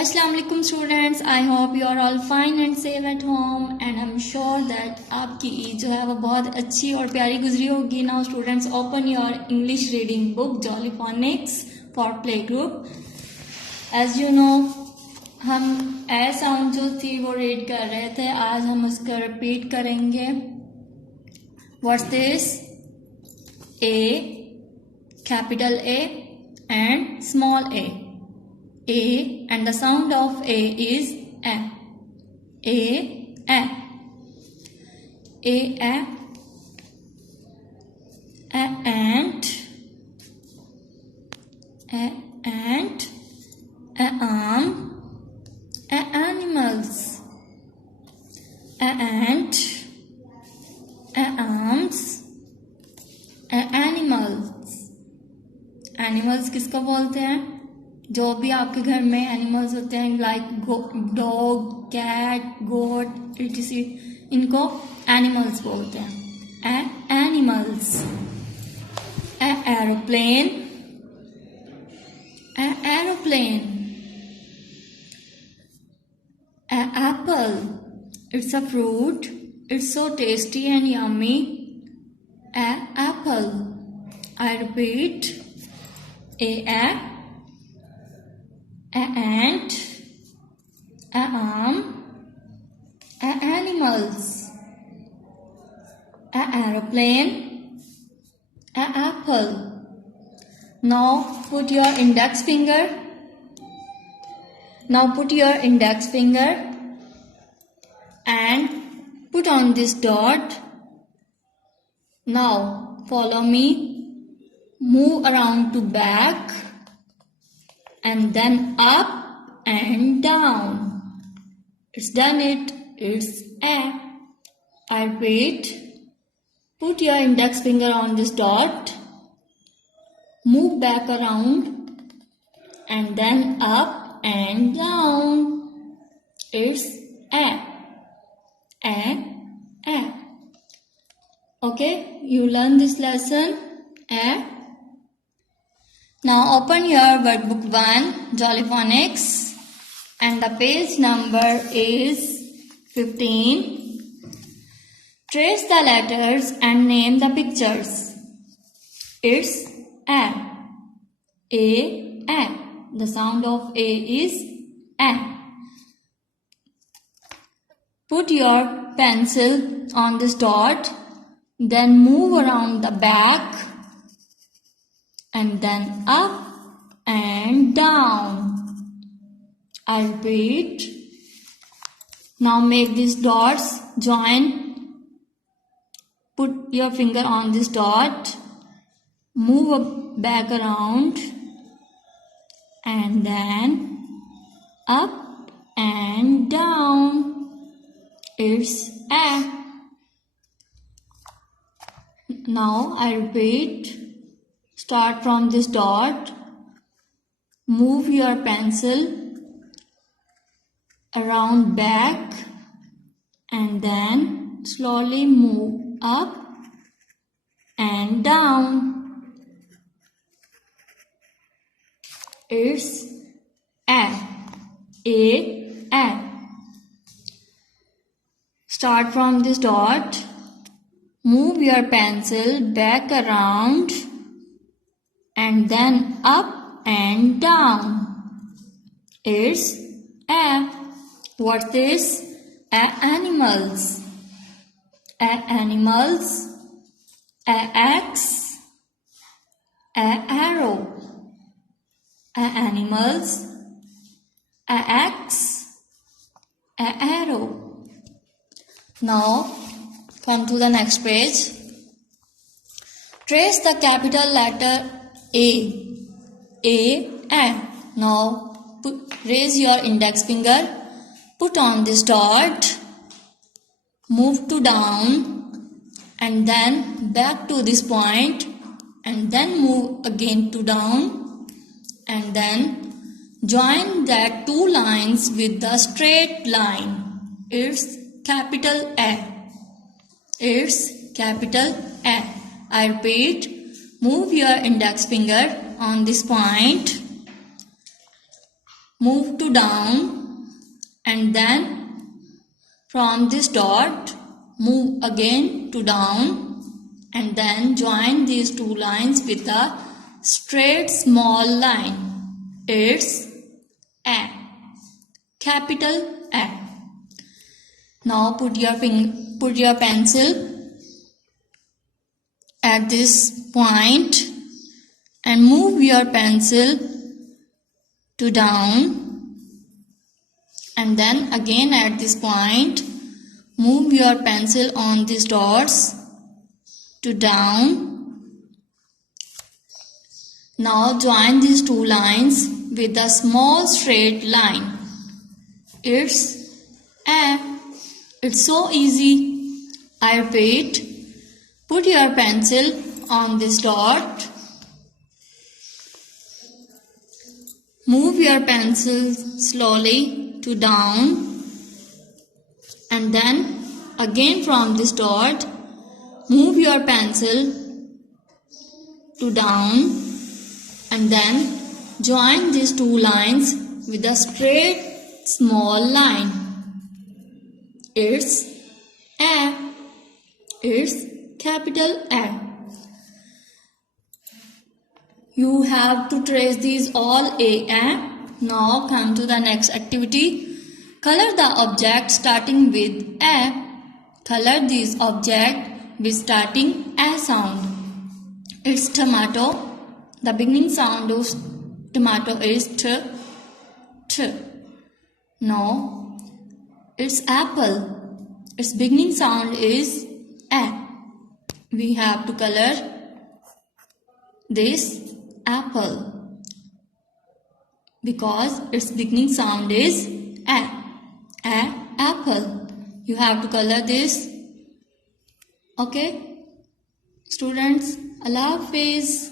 السلام علیکم students, I hope you are all fine and safe at home and I am sure that آپ کی عید جو ہے وہ بہت اچھی اور پیاری گزری ہوگی. Now students, open your English reading book jolly phonics for play group. As you know, ہم اے ساؤنڈ جو تھی وہ ریڈ کر رہے تھے. آج ہم اس کا ریپیٹ کریں گے. What's this? A, capital A and small a. A, and the sound of A is A. A, A. A, A. A ant. A ant. A arm. A animals. A ant. A arms. A animals. Animals کس کو بولتے ہیں؟ جو بھی آپ کے گھر میں اینیملز ہوتے ہیں, like dog, cat, goat etc, ان کو اینیملز بولتے ہیں. Animals. Aeroplane. Aeroplane. Apple. It's a fruit. It's so tasty and yummy. Apple. I repeat. A ant, a arm, a animals, a aeroplane, a apple. Now put your index finger. Now put your index finger and put on this dot. Now follow me. Move around to back. And then up and down. It's done it. It's A. I repeat. Put your index finger on this dot. Move back around. And then up and down. It's A. A. A. Okay, you learn this lesson. A. Now open your workbook 1, Jolly Phonics, and the page number is 15. Trace the letters and name the pictures. It's A. A, A. The sound of A is A. Put your pencil on this dot, then move around the back, and then up and down. I repeat. Now make these dots join. Put your finger on this dot. Move back around. And then up and down. It's A. Now I repeat. Start from this dot, move your pencil around back, and then slowly move up and down. It's A. A, A. Start from this dot, move your pencil back around, and then up and down. It's A. What's this? A animals. A animals. A X. A arrow. A animals. A X. A arrow. Now come to the next page. Trace the capital letter A. A, A. Now raise your index finger, put on this dot, move to down, and then back to this point, and then move again to down, and then join that two lines with the straight line. It's capital A. It's capital A. I repeat. Move your index finger on this point. move to down, and then from this dot move again to down, and then join these two lines with a straight small line. It's A, capital A. Now put your pencil at this point and move your pencil to down, and then again at this point move your pencil on these dots to down. Now join these two lines with a small straight line. It's A. It's so easy. I repeat, put your pencil on this dot, move your pencil slowly to down, and then again from this dot move your pencil to down, and then join these two lines with a straight small line. It's A. It's capital A. You have to trace these all A. Now come to the next activity. Color the object starting with A. Color this object with starting A sound. It's tomato. The beginning sound of tomato is T. T. No, it's apple. Its beginning sound is A. We have to color this apple because its beginning sound is A. A, apple. You have to color this. Okay, students, Allah Hafiz.